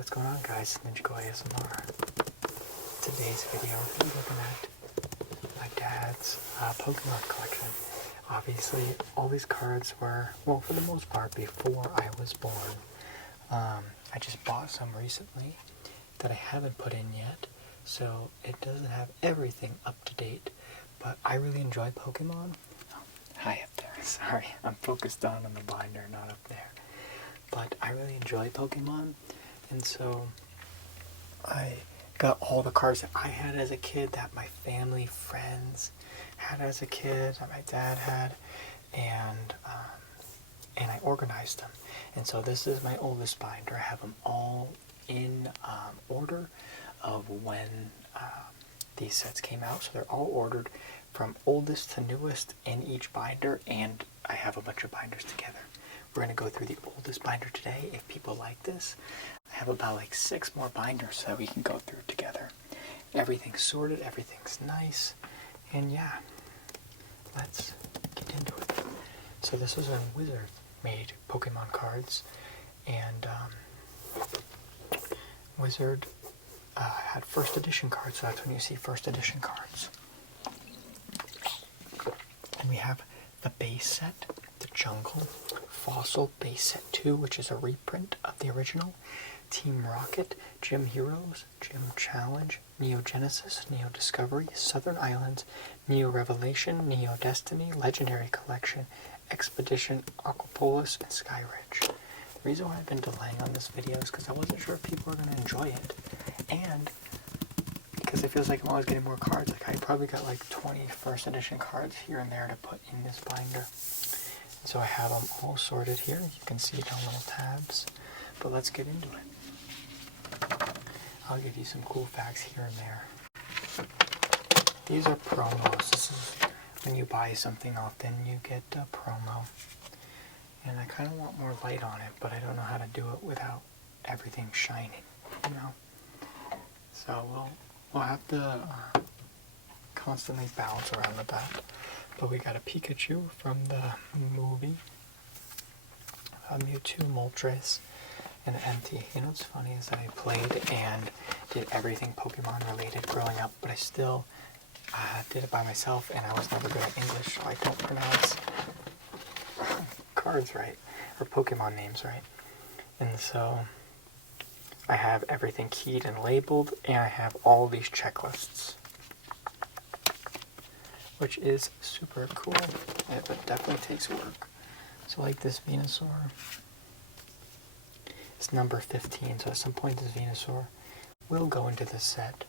what's going on, guys? NinjicoleASMR. Today's video, we're going to be looking at my dad's Pokemon collection. Obviously, all these cards were, well, for the most part, before I was born. I just bought some recently that I haven't put in yet, so it doesn't have everything up to date, but I really enjoy Pokemon. Oh, hi up there. Sorry, I'm focused on the binder, not up there. But I really enjoy Pokemon, and so I got all the cards that I had as a kid, that my family, friends had as a kid, that my dad had, and I organized them. And so this is my oldest binder. I have them all in order of when these sets came out. So they're all ordered from oldest to newest in each binder, and I have a bunch of binders together. We're going to go through the oldest binder today. If people like this, I have about like 6 more binders that we can go through together. Everything's sorted, everything's nice, and yeah, let's get into it. So this is when Wizard made Pokemon cards, and Wizard had first edition cards, so that's when you see first edition cards. And we have the base set, the Jungle, Fossil Base Set 2, which is a reprint of the original, Team Rocket, Gym Heroes, Gym Challenge, Neo Genesis, Neo Discovery, Southern Islands, Neo Revelation, Neo Destiny, Legendary Collection, Expedition, Aquapolis, and Sky Ridge. The reason why I've been delaying on this video is because I wasn't sure if people were going to enjoy it, and because it feels like I'm always getting more cards. Like I probably got like 20 first edition cards here and there to put in this binder. So I have them all sorted here. You can see it on little tabs. But let's get into it. I'll give you some cool facts here and there. These are promos. This is when you buy something often, you get a promo. And I kind of want more light on it, but I don't know how to do it without everything shining, you know? So we'll have to constantly bounce around with that. But we got a Pikachu from the movie, a Mewtwo, Moltres, and an empty. You know what's funny is that I played and did everything Pokemon related growing up, but I still did it by myself, and I was never good at English, so I don't pronounce cards right, or Pokemon names right. And so I have everything keyed and labeled, and I have all these checklists, which is super cool, but definitely takes work. So like this Venusaur, it's number 15, so at some point this Venusaur will go into this set.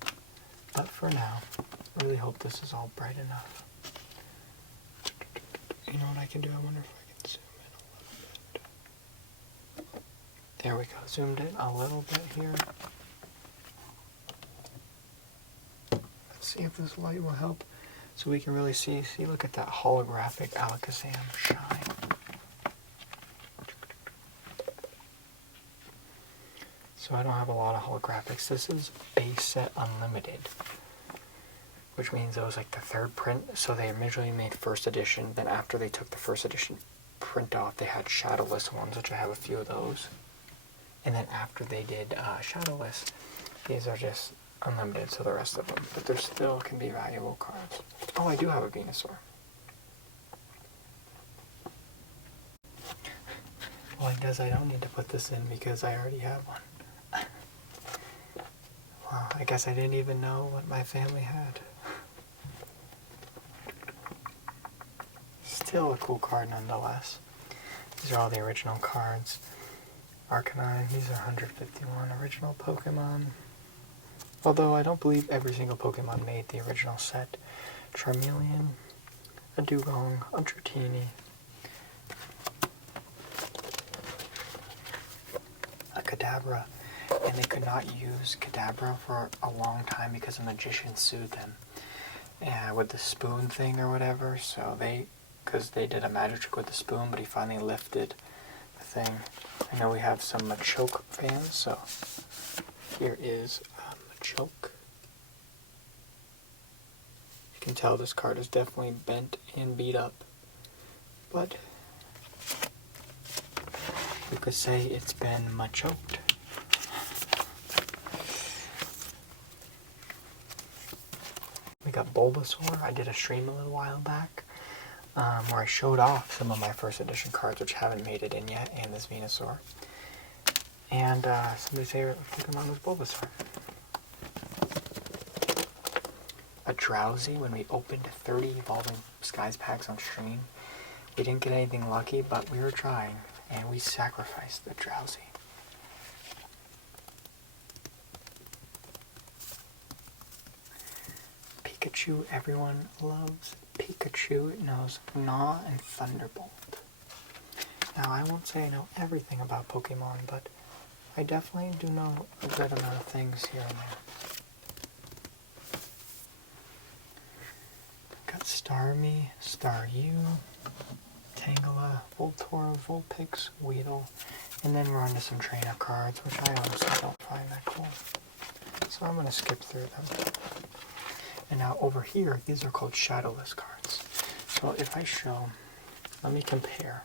But for now, I really hope this is all bright enough. You know what I can do? I wonder if I can zoom in a little bit. There we go, zoomed in a little bit here. Let's see if this light will help. So we can really see, look at that holographic Alakazam shine. So I don't have a lot of holographics. This is base set unlimited, which means it was like the 3rd print. So they originally made first edition, then after they took the first edition print off, they had shadowless ones, which I have a few of those. And then after they did shadowless, these are just unlimited, so the rest of them, but there still can be valuable cards. Oh, I do have a Venusaur. Well, I guess I don't need to put this in because I already have one. Well, I guess I didn't even know what my family had. Still a cool card nonetheless. These are all the original cards. Arcanine, these are 151 original Pokemon. Although I don't believe every single Pokemon made the original set. Charmeleon, a Dugong, a Dratini, a Kadabra, and they could not use Kadabra for a long time because a magician sued them with the spoon thing or whatever. So because they did a magic trick with the spoon, but he finally lifted the thing. I know we have some Machoke fans, so here is Machoke. You can tell this card is definitely bent and beat up, but you could say it's been Machoked. We got Bulbasaur. I did a stream a little while back where I showed off some of my first edition cards, which haven't made it in yet, and this Venusaur. And somebody's favorite Pokemon was Bulbasaur. A Drowsy when we opened 30 Evolving Skies packs on stream. We didn't get anything lucky, but we were trying, and we sacrificed the Drowsy. Pikachu, everyone loves Pikachu. It knows Gnaw and Thunderbolt. Now, I won't say I know everything about Pokemon, but I definitely do know a good amount of things here and there. Got Starmie, Staryu, Tangela, Voltorb, Vulpix, Weedle, and then we're on to some trainer cards, which I honestly don't find that cool. So I'm going to skip through them. And now over here, these are called shadowless cards. So if I show, let me compare.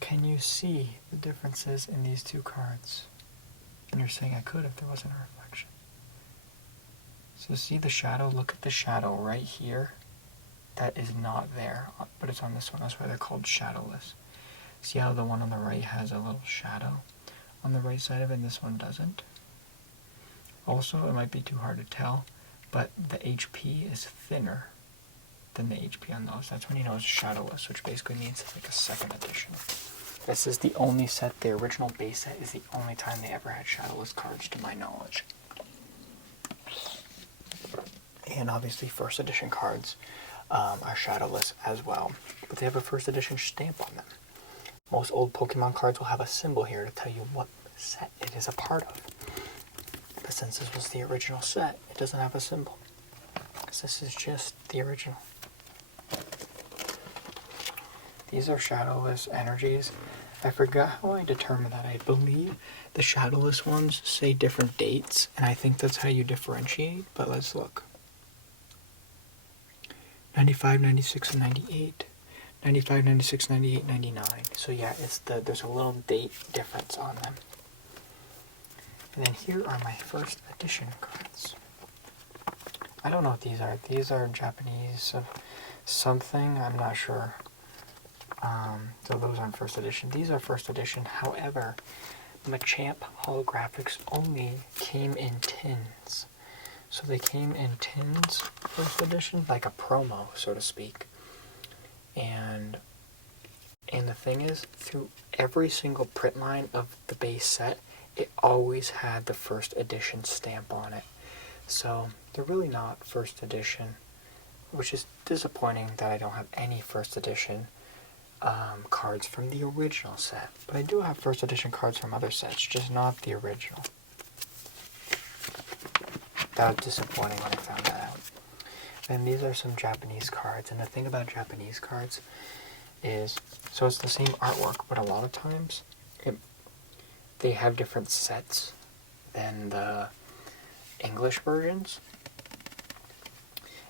Can you see the differences in these two cards? And you're saying I could if there wasn't a reflection. So see the shadow? Look at the shadow right here. That is not there, but it's on this one. That's why they're called shadowless. See how the one on the right has a little shadow on the right side of it, and this one doesn't? Also, it might be too hard to tell, but the HP is thinner than the HP on those. That's when you know it's shadowless, which basically means it's like a second edition. This is the only set, the original base set is the only time they ever had shadowless cards to my knowledge. And obviously first edition cards are shadowless as well, but they have a first edition stamp on them. Most old Pokemon cards will have a symbol here to tell you what set it is a part of. But since this was the original set, it doesn't have a symbol, because this is just the original. These are shadowless energies. I forgot how I determined that. I believe the shadowless ones say different dates, and I think that's how you differentiate, but let's look. 95, 96, and 98. 95, 96, 98, 99. So yeah, there's a little date difference on them. And then here are my first edition cards. I don't know what these are. These are Japanese of something, I'm not sure. So those aren't first edition. These are first edition. However, Machamp holographics only came in tins. So they came in tins first edition, like a promo, so to speak. And the thing is, through every single print line of the base set, it always had the first edition stamp on it. So they're really not first edition, which is disappointing that I don't have any first edition cards from the original set. But I do have first edition cards from other sets, just not the original. That was disappointing when I found that out. And these are some Japanese cards, and the thing about Japanese cards is, so it's the same artwork, but a lot of times they have different sets than the English versions.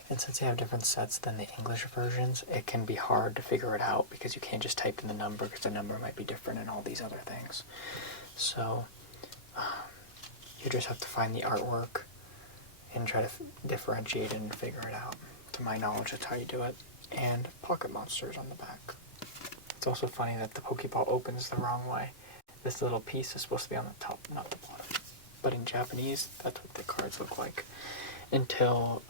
And since they have different sets than the English versions, it can be hard to figure it out because you can't just type in the number, because the number might be different and all these other things. So you just have to find the artwork and try to differentiate and figure it out. To my knowledge, that's how you do it. And pocket monsters on the back. It's also funny that the Pokeball opens the wrong way. This little piece is supposed to be on the top, not the bottom. But in Japanese, that's what the cards look like. Until,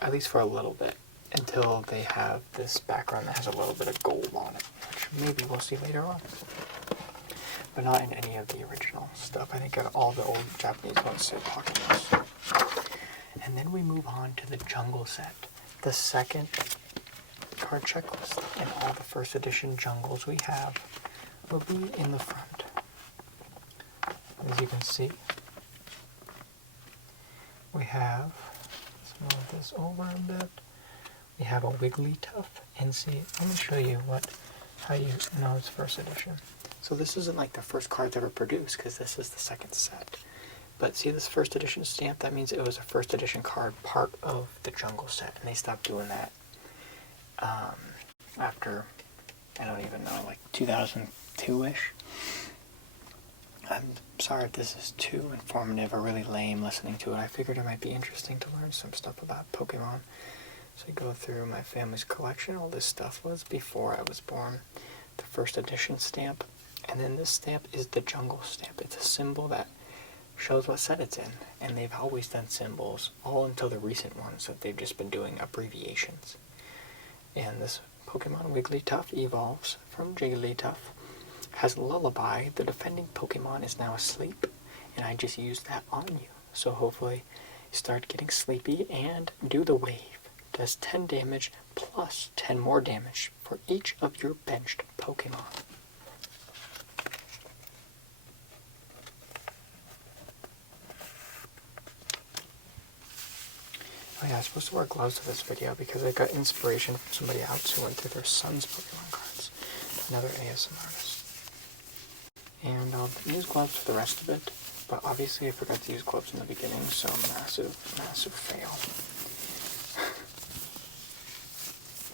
at least for a little bit, until they have this background that has a little bit of gold on it, which maybe we'll see later on. But not in any of the original stuff. I think all the old Japanese ones say pocket monster. And then we move on to the jungle set. The second card checklist, and all the first edition jungles we have will be in the front. As you can see, we have, let's move this over a bit. We have a Wigglytuff, and see, let me show you how you know it's first edition. So this isn't like the first cards ever produced, because this is the second set. But see this first edition stamp? That means it was a first edition card, part of the jungle set, and they stopped doing that after, I don't even know, like 2002-ish. I'm sorry if this is too informative or really lame listening to it. I figured it might be interesting to learn some stuff about Pokemon. So I go through my family's collection. All this stuff was before I was born. The first edition stamp. And then this stamp is the jungle stamp. It's a symbol that shows what set it's in. And they've always done symbols, all until the recent ones that they've just been doing abbreviations. And this Pokemon Wigglytuff evolves from Jigglytuff. Has Lullaby, the defending Pokemon, is now asleep, and I just used that on you. So hopefully you start getting sleepy and do the wave. Does 10 damage plus 10 more damage for each of your benched Pokemon. Oh yeah, I was supposed to wear gloves to this video because I got inspiration from somebody else who went through their son's Pokemon cards. Another ASMR artist. And I'll use gloves for the rest of it, but obviously I forgot to use gloves in the beginning, so massive, massive fail.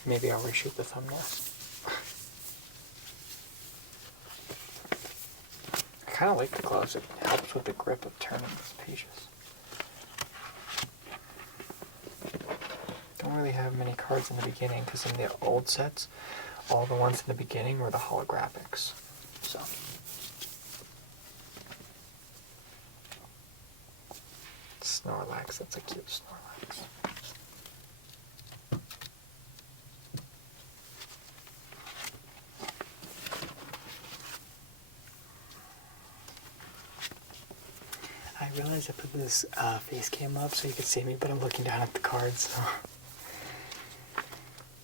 Maybe I'll reshoot the thumbnail. I kind of like the gloves, it helps with the grip of turning these pages. Don't really have many cards in the beginning, because in the old sets, all the ones in the beginning were the holographics. So. Snorlax, that's a cute Snorlax. I realized I put this face cam up so you could see me, but I'm looking down at the cards. So.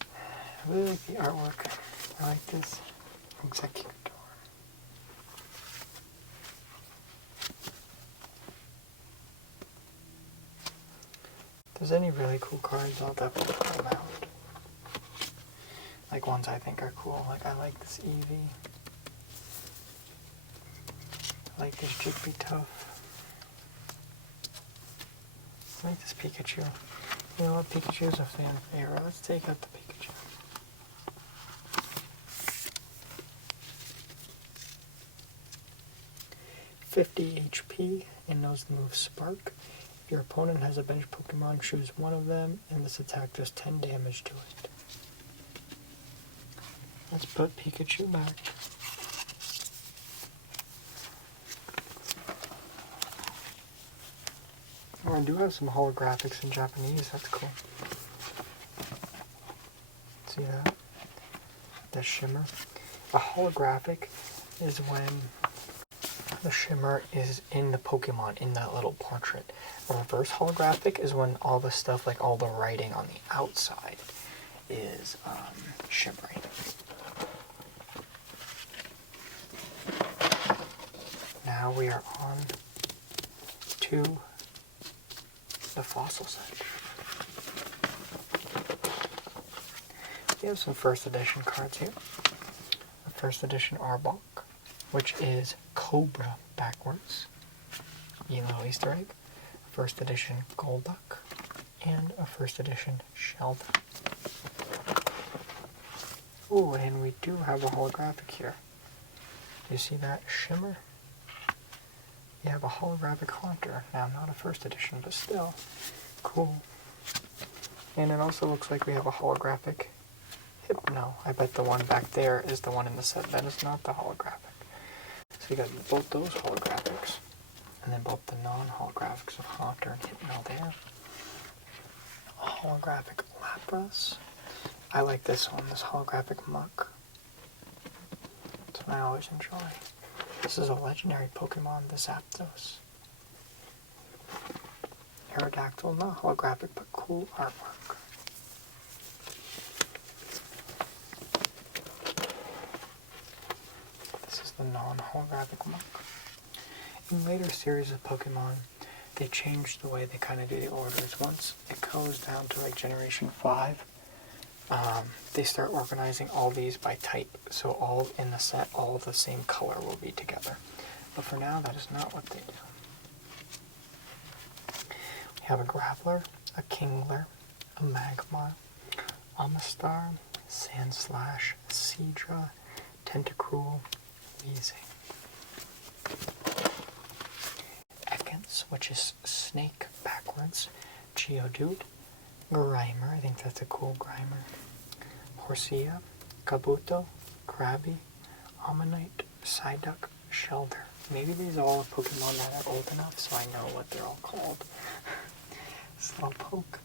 I really like the artwork. I like this Executor. If there's any really cool cards, I'll definitely pull them out. Like ones I think are cool. Like I like this Eevee. I like this Jigglytuff. I like this Pikachu. You know what? Pikachu's a fan favorite. Let's take out the Pikachu. $50 HP and knows the move Spark. If your opponent has a bench Pokemon, choose one of them, and this attack does 10 damage to it. Let's put Pikachu back. Oh, I do have some holographics in Japanese, that's cool. See that? The shimmer. A holographic is when the shimmer is in the Pokemon, in that little portrait. A reverse holographic is when all the stuff, like all the writing on the outside, is shimmering. Now we are on to the fossil set. We have some first edition cards here. The first edition Arbok, which is Cobra backwards. Yellow Easter egg. First edition Golduck. And a first edition Sheldon. Ooh, and we do have a holographic here. You see that shimmer? You have a holographic Haunter. Now, not a first edition, but still cool. And it also looks like we have a holographic Hypno. I bet the one back there is the one in the set that is not the holographic. So you got both those holographics, and then both the non-holographics of Haunter and Hypno there. A holographic Lapras. I like this one, this holographic Muck. That's what I always enjoy. This is a legendary Pokemon, this Zapdos. Aerodactyl, not holographic, but cool artwork. This is the non-holographic Muck. In later series of Pokemon, they changed the way they kind of do the orders. Once it goes down to like Generation 5, they start organizing all these by type, so all in the set, all of the same color will be together. But for now, that is not what they do. We have a Graveler, a Kingler, a Magmar, Amistar, Sandslash, Seadra, Tentacruel, Weezing. Tingles, which is snake backwards. Geodude. Grimer, I think that's a cool Grimer. Horsia. Kabuto. Krabby. Ammonite. Psyduck. Shelter. Maybe these are all Pokemon that are old enough so I know what they're all called. Slowpoke.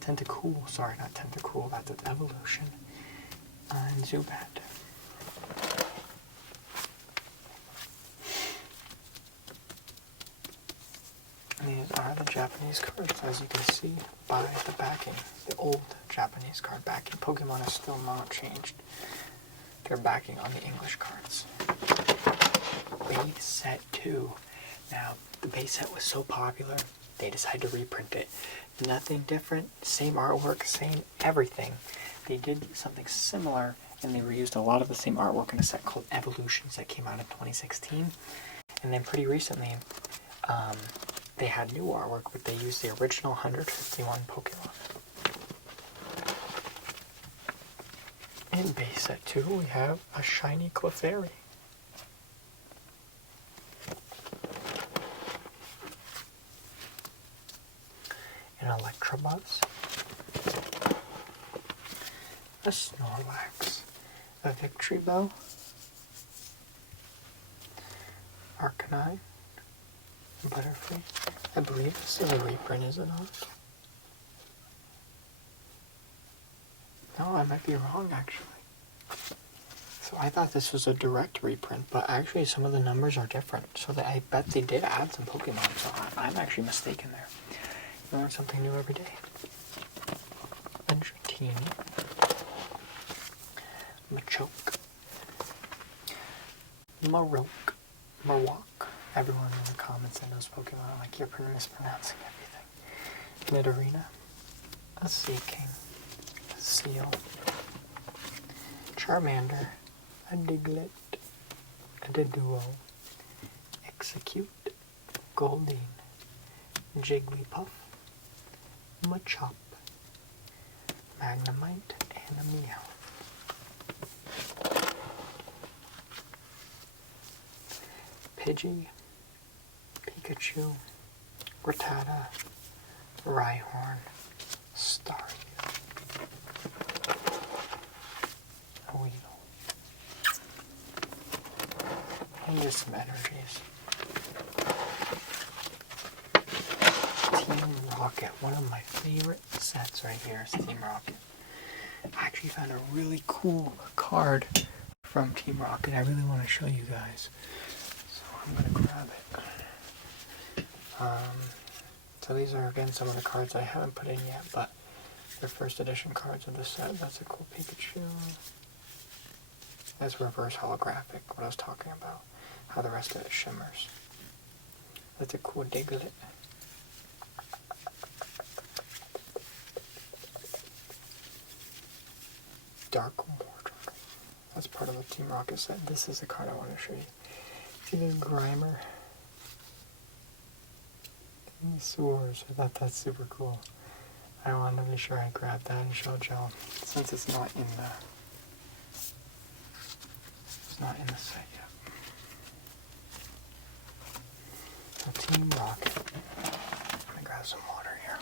Tentacool, sorry, not Tentacool, that's its evolution. And Zubat. These are the Japanese cards, as you can see by the backing. The old Japanese card backing. Pokemon has still not changed their backing on the English cards. Base Set 2. Now, the base set was so popular, they decided to reprint it. Nothing different, same artwork, same everything. They did something similar, and they reused a lot of the same artwork in a set called Evolutions that came out in 2016. And then pretty recently, they had new artwork, but they used the original 151 Pokemon. In base set 2, we have a shiny Clefairy. An Electabuzz, a Snorlax, a Victreebel, Arcanine, Butterfree. I believe this is a reprint, is it not? No, I might be wrong actually. So I thought this was a direct reprint, but actually some of the numbers are different. So that I bet they did add some Pokemon, so I'm actually mistaken there. You learn something new every day. Dratini, Machoke, Marowak. Everyone in the comments that knows Pokemon, like you're mispronouncing everything. Nidorina, a Seaking, a Seal, Charmander, a Diglett, a Deduo, Execute, Goldeen, Jigglypuff, Machop, Magnemite, and a Meowth. Pidgey, Pikachu, Rattata, Rhyhorn, Staryu, a Weedle, and just some energies. Team Rocket, one of my favorite sets right here is Team Rocket. I actually found a really cool card from Team Rocket I really want to show you guys. So I'm going to grab it. So these are again some of the cards I haven't put in yet, but they're first edition cards of the set. That's a cool Pikachu. That's reverse holographic, what I was talking about. How the rest of it shimmers. That's a cool Diglett. Dark Mordor. That's part of the Team Rocket set. This is the card I want to show you. See this Grimer? And the Swords. I thought that's super cool. I wanted to be sure I grabbed that and showed y'all, since it's not in the set yet. So Team Rocket. Let me grab some water here.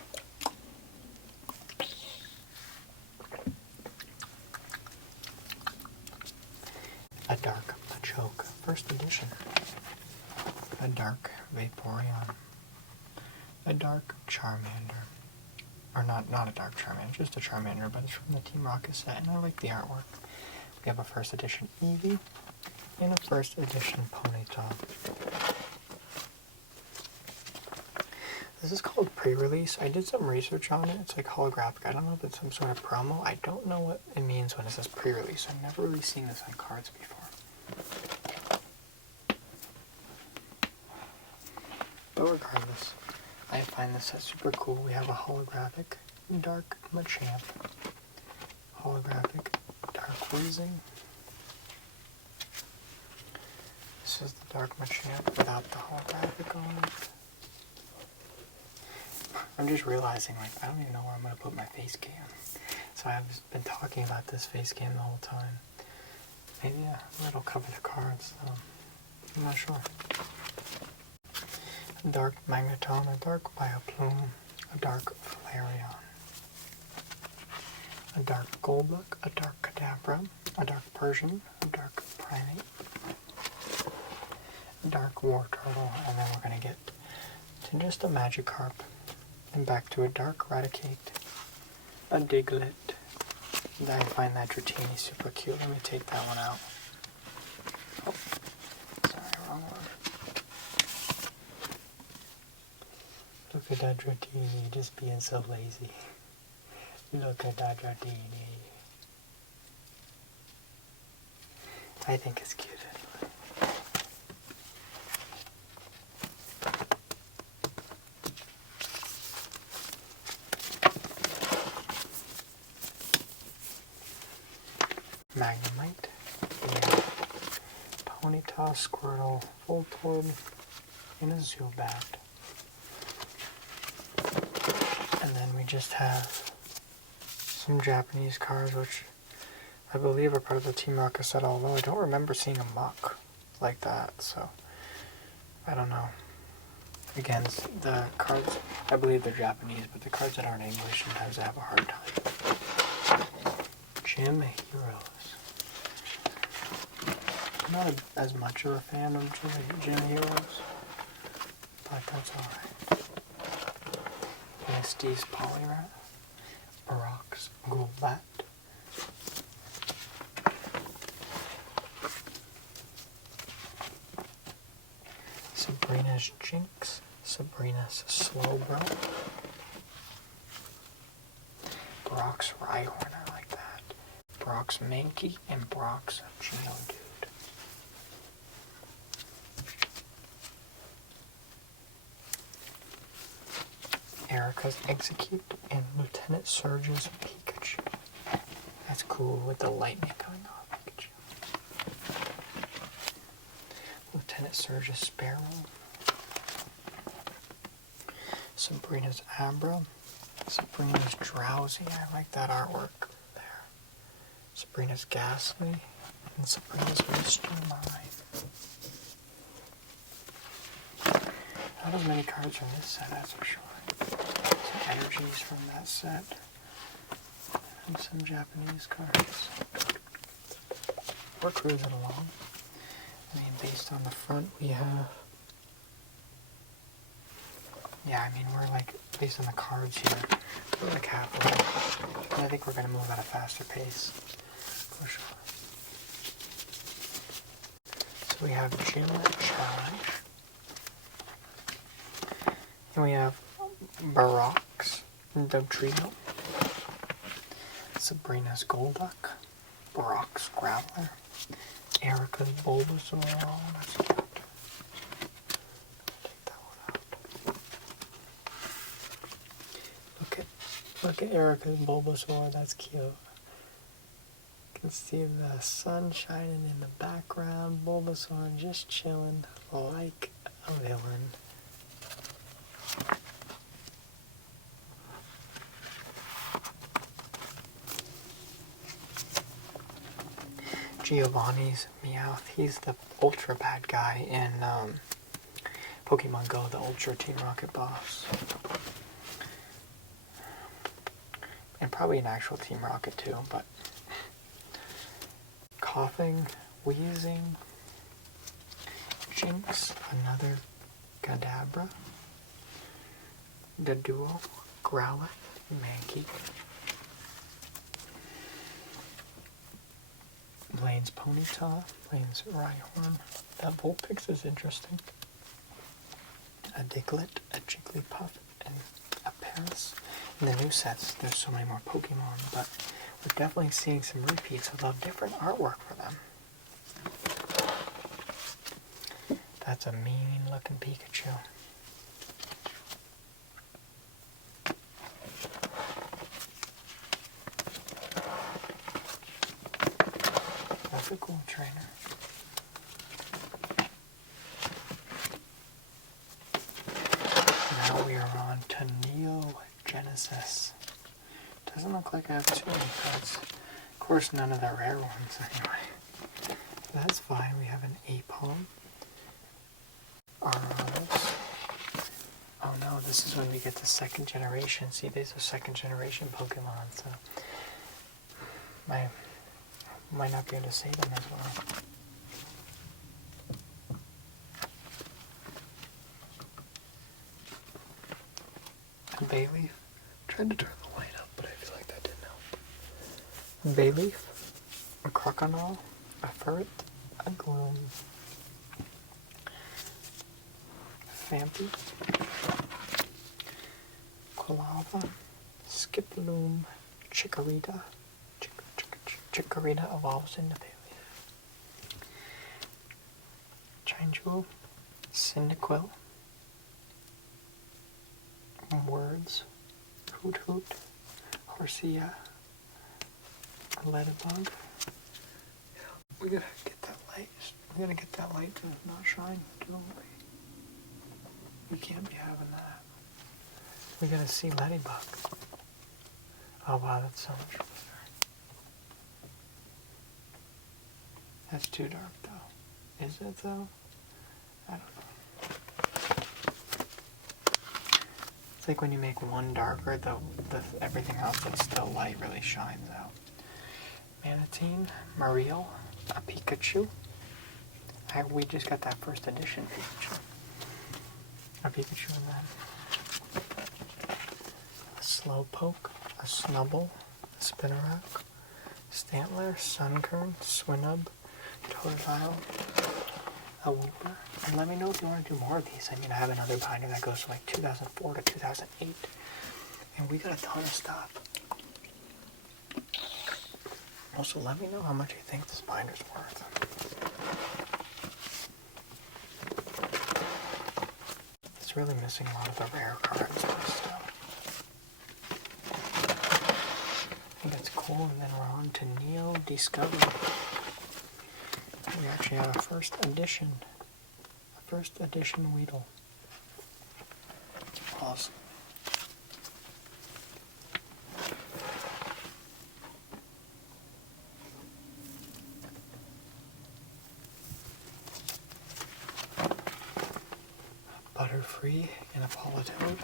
A Dark Machoke, first edition. A Dark Vaporeon. A Dark Charmander. Or not a Dark Charmander, just a Charmander, but it's from the Team Rocket set, and I like the artwork. We have a first edition Eevee, and a first edition Ponyta. This is called pre-release. I did some research on it. It's like holographic. I don't know if it's some sort of promo. I don't know what it means when it says pre-release. I've never really seen this on cards before. But regardless, I find this set super cool. We have a holographic Dark Machamp. Holographic Dark Weezing. This is the Dark Machamp without the holographic on it. I'm just realizing, like, I don't even know where I'm going to put my face cam. So I've been talking about this face cam the whole time. Maybe it'll cover the cards, so I'm not sure. a dark magneton, a dark bioplume, a dark Flareon, a dark Golduck, a dark Kadabra, a dark Persian, a dark Primate, a dark War Turtle, and then we're going to get to just a Magikarp, and back to a dark Raticate, a Diglett. I find that Dratini super cute. Let me take that one out. Oh, sorry, wrong one. Look at that Dratini just being so lazy. Look at that Dratini. I think it's cute anyway. Magnemite, Ponyta, Squirtle, Voltorb, and a Zubat. And then we just have some Japanese cards, which I believe are part of the Team Rocket set, although I don't remember seeing a muck like that, so I don't know. Again, the cards, I believe they're Japanese, but the cards that aren't English sometimes I have a hard time. Gym Heroes. I'm not as much of a fan of Gym Heroes, but that's alright. Misty's Poliwrath, Brock's Golbat, Sabrina's Jinx, Sabrina's Slowbro, Brock's Rhyhorn, I like that, Brock's Mankey, and Brock's Geodude. Erica's Execute, and Lieutenant Surge's Pikachu. That's cool with the lightning coming off Pikachu. Lieutenant Surge's Sparrow. Sabrina's Abra. Sabrina's Drowsy. I like that artwork there. Sabrina's Ghastly. And Sabrina's Mr. Mime. Not as many cards from this set, that's for sure. Some energies from that set. And some Japanese cards. We're cruising along. I mean, based on the front, we have... Yeah, I mean, we're like, based on the cards here, we're like halfway. And I think we're going to move at a faster pace, for sure. So we have Gym Challenge. And we have Barox, Dugtrio, Sabrina's Golduck, Barox Graveler, Erica's Bulbasaur. Oh, that's cute. Take that one out. Look at Erica's Bulbasaur. That's cute. You can see the sun shining in the background. Bulbasaur just chilling like a villain. Giovanni's Meowth. He's the ultra bad guy in Pokemon Go, the Ultra Team Rocket boss. And probably an actual Team Rocket too, but coughing, wheezing, Jinx, another Kadabra, the duo, Growlithe, Mankey, Blaine's Ponyta, Blaine's Rhyhorn. That Vulpix is interesting. A Diglett, a Jigglypuff, and a Paris. In the new sets, there's so many more Pokemon, but we're definitely seeing some repeats of different artwork for them. That's a mean looking Pikachu. That's a cool trainer. Now we are on to Neo Genesis. Doesn't look like I have too many cards. Of course, none of the rare ones anyway. That's fine. We have an Apom, Aros, Oh, this is when we get the second generation. See, these are second generation Pokemon, so I might not be able to say them as well. And Bayleaf. Tried to turn the light up, but I feel like that didn't help. Bayleaf, a Croconaw, a Ferret, a Gloom, Fampy, Quilava, Skiploom, Chikorita. Chikorita evolves into Bayleaf. Chinchou, Cyndaquil, Words, Hoot Hoot, Horsia, Ladybug. We gotta get that light. We gotta get that light to not shine too bright. We can't be having that. We gotta see Ladybug. Oh wow, that's so much better. That's too dark though. Is it though? I don't know. It's like when you make one darker, the everything else that's still light really shines out. Manatine, Mariel, a Pikachu. We just got that first edition Pikachu. A Pikachu and then a Slowpoke, a Snubble, a Spinarak, Stantler, Sunkern, Swinub, Totodile, a Wooper. And let me know if you want to do more of these. I mean, I have another binder that goes from like 2004 to 2008. And we got a ton of stuff. Also, let me know how much you think this binder's worth. It's really missing a lot of the rare cards and stuff. I think it's cool. And then we're on to Neo Discovery. We actually have a first edition Weedle. Awesome. Butterfree and a Politoed.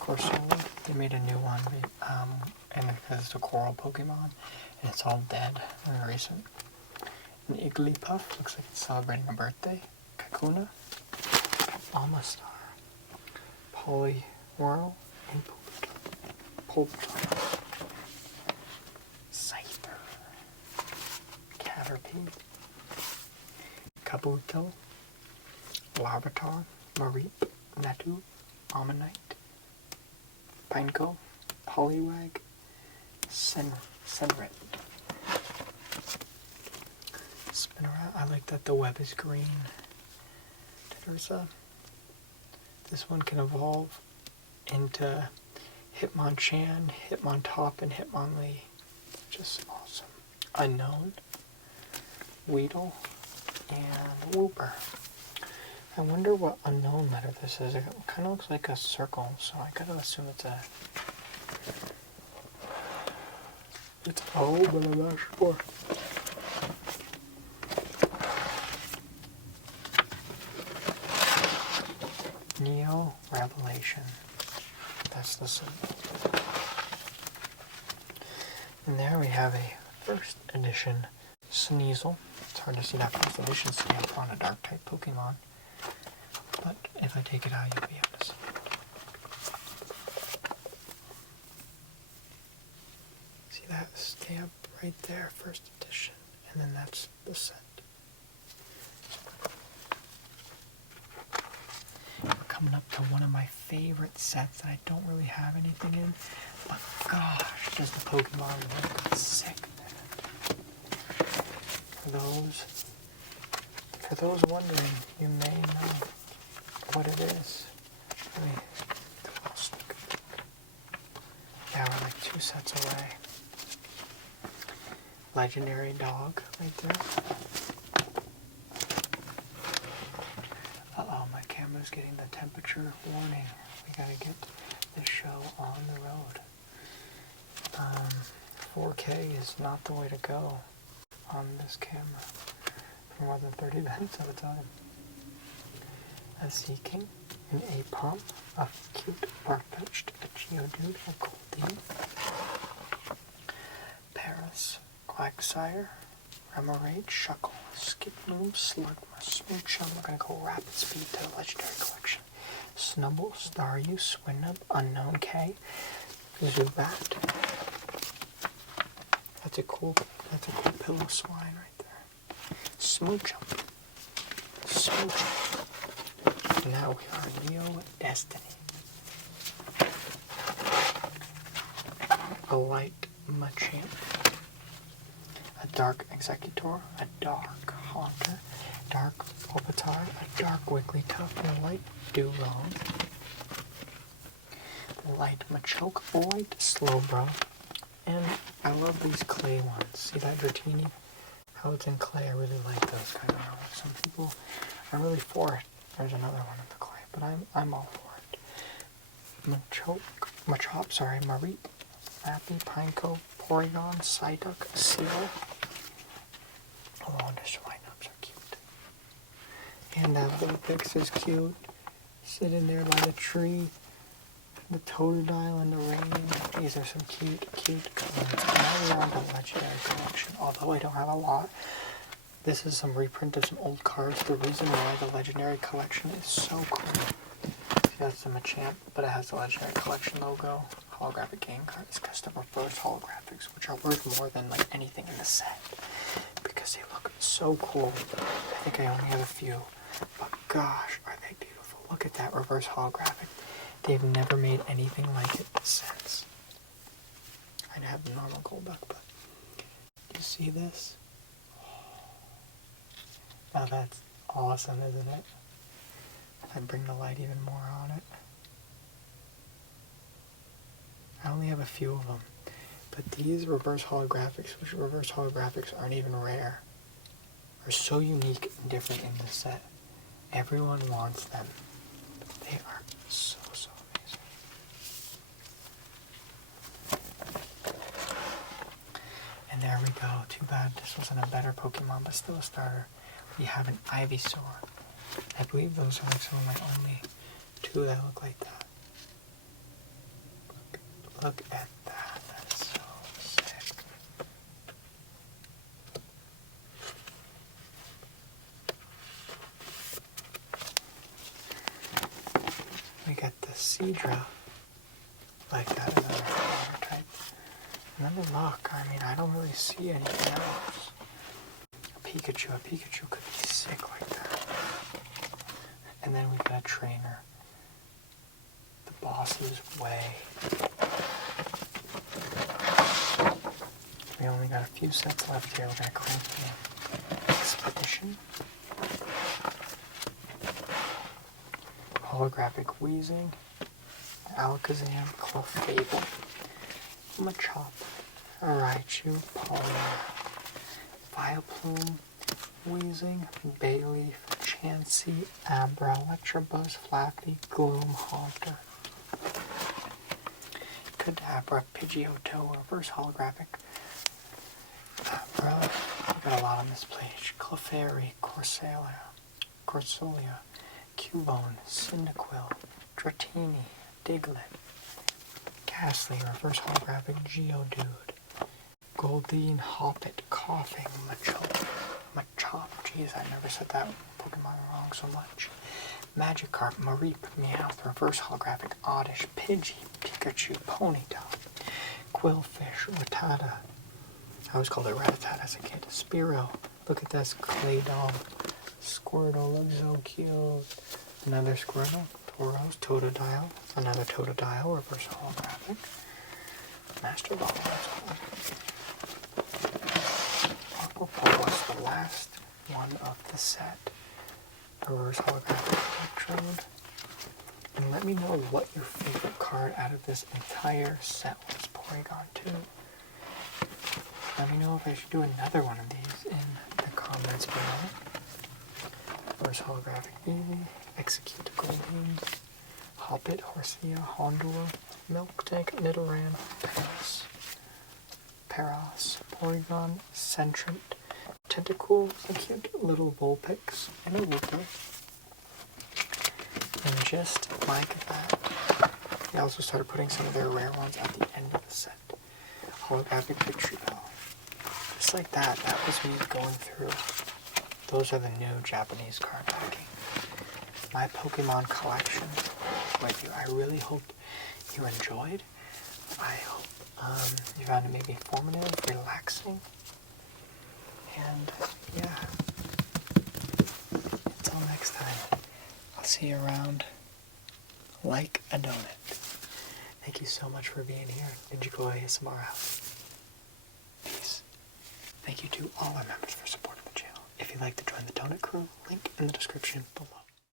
Corsola, they made a new one, and because it's a coral Pokemon, and it's all dead and recent. An Igglypuff, looks like it's celebrating a birthday. Kakuna, Almastar, Poliwhirl, and Pulptar. Scyther, Caterpie, Kabuto, Larvitar, Mareep, Natu, Ammonite, Pineco, Poliwag, Senret. Spinarak, I like that the web is green. Tedursa. This one can evolve into Hitmonchan, Hitmontop, and Hitmonlee. Just awesome. Unknown, Weedle, and Wooper. I wonder what unknown letter this is. It kind of looks like a circle, so I gotta assume it's a... It's O, but I'm not sure. Neo Revelation. That's the symbol. And there we have a first edition Sneasel. It's hard to see that first edition stamp on a dark type Pokemon. But if I take it out, you'll be able to see it. See that stamp right there, first edition. And then that's the set. We're coming up to one of my favorite sets that I don't really have anything in. But gosh, does the Pokemon look sick, man. For those wondering, you may know what it is. Yeah, we're like 2 sets away. Legendary dog right there. Uh-oh, my camera's getting the temperature warning. We gotta get this show on the road. 4K is not the way to go on this camera for more than 30 minutes at a time. a Sea King, an A-Palm, a cute Farfetched, a Geodude, a Goldeen, Paris, Quagsire, Remoraid, Shuckle, Skiploom, Slugma, Smoochum. We're going to go rapid speed to the Legendary Collection. Snubbull, Staryu, Swinub, Unknown K, Zubat. That's a cool pillow swine right there. Smoochum. Now we are Neo Destiny. A light Machamp. A dark Executor, a dark Haunter, dark Opitar, a dark Wigglytuff, and a light Dugong. Light Machoke, a light Slowbro, and I love these clay ones. See that Dratini? How it's in clay, I really like those kind of relics. Some people are really for it. There's another one in the clay, but I'm all for it. Machop, Mareep, Lappy, Pineco, Porygon, Psyduck, Seal. Oh, the Swinubs are cute. And that Vulpix is cute. Sitting there by the tree. The Totodile and the rain. These are some cute cards. Now we're on the Legendary Collection. Although I don't have a lot, this is some reprint of some old cards. The reason why the Legendary Collection is so cool. That's the Machamp, but it has the Legendary Collection logo. Holographic game cards, custom reverse holographics, which are worth more than like anything in the set because they look so cool. I think I only have a few, but gosh, are they beautiful! Look at that reverse holographic. They've never made anything like it since. I'd have the normal Golduck, but do you see this? Now that's awesome, isn't it? I'd bring the light even more on it. I only have a few of them, but these reverse holographics, which reverse holographics aren't even rare, are so unique and different in this set. Everyone wants them. They are so amazing. And there we go. Too bad this wasn't a better Pokemon, but still a starter. We have an Ivysaur. I believe those are like some of my only two that look like that. Look at that. That's so sick. We got the Seadra. Like that, another water type. And then look, I mean, I don't really see anything else. A Pikachu could be sick like that. And then we got a trainer. The Boss's Way. We only got a few sets left here. We're going to crank the Expedition. Holographic Weezing. Alakazam, Clefable. Machop. Raichu, Palmer. Vileplume. Weezing, Bayleaf, Chansey, Abra, Electabuzz, Flappy, Gloom, Haunter. Kadabra, Pidgeotto, reverse holographic. Abra, we got a lot on this page. Clefairy, Corsolia, Cubone, Cyndaquil, Dratini, Diglett, Ghastly, reverse holographic Geodude, Goldeen, Hoppet, Coughing, Machop, jeez, I never said that Pokemon wrong so much. Magikarp, Mareep, Meowth, reverse holographic Oddish, Pidgey, Pikachu, Ponyta, Quillfish, Rattata. I always called it Rattata as a kid. Spearow, look at this, Claydol, Squirtle, looks so cute. Another Squirtle, Tauros, Totodile, another Totodile, reverse holographic. Master Ball, that's cool. Aquapulse, the last one of the set. Reverse holographic Electrode. And let me know what your favorite card out of this entire set was. Porygon 2. Let me know if I should do another one of these in the comments below. Reverse holographic Eevee, Execute Goldeen, Hoppet, Horsea, Houndour, Miltank, Nidoran, Paras, Porygon, Centrant, Tentacool, a cute little Vulpix, and a Wooper. And just like that, they also started putting some of their rare ones at the end of the set. Holographic picture though. Just like that, that was me going through. Those are the new Japanese card packing. My Pokemon collection with you. I really hope you enjoyed. I hope you found it maybe informative, relaxing, and yeah. Until next time, I'll see you around like a donut. Thank you so much for being here. NinjicoleASMR out. Peace. Thank you to all our members for supporting the channel. If you'd like to join the donut crew, link in the description below.